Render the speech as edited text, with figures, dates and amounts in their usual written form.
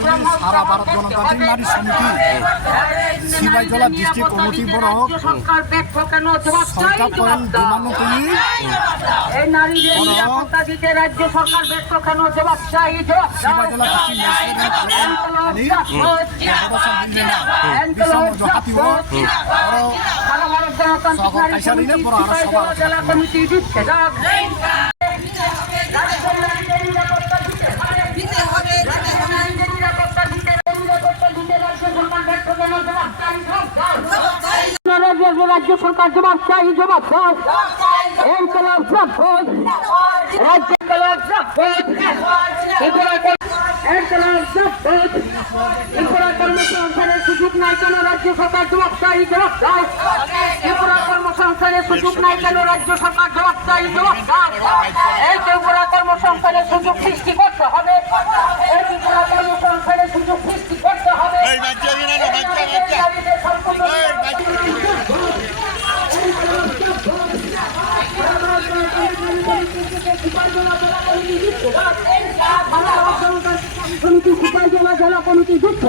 সারা ভারত গণতান্ত্রিক নারী সমিতি সিপাহীজলা ডিস্ট্রিক্ট কমিটি বড় সরকার করেন বিমানতি রাজ্য সরকার ব্যর্থ কেন জবাব চাই সিপাহীজলা জেলা কমিটি দিচ্ছে রাজ্য সরকার জবাব চাই জবাব কর্মসংস্থানের সুযোগ নাই কেন রাজ্য সরকার জবাব চাই জবাব চাই ত্রিপুরা কর্মসংস্থানের সুযোগ নাই কেন রাজ্য সরকার জবাব চাই জবাব চাই এই ত্রিপুরা কর্মসংস্থানের সুযোগ সৃষ্টি করতে হবে এই ত্রিপুরা কর্মসংস্থানের সুযোগ সৃষ্টি করতে হবে সিপাহীজলা জেলা কমিটি যুক্ত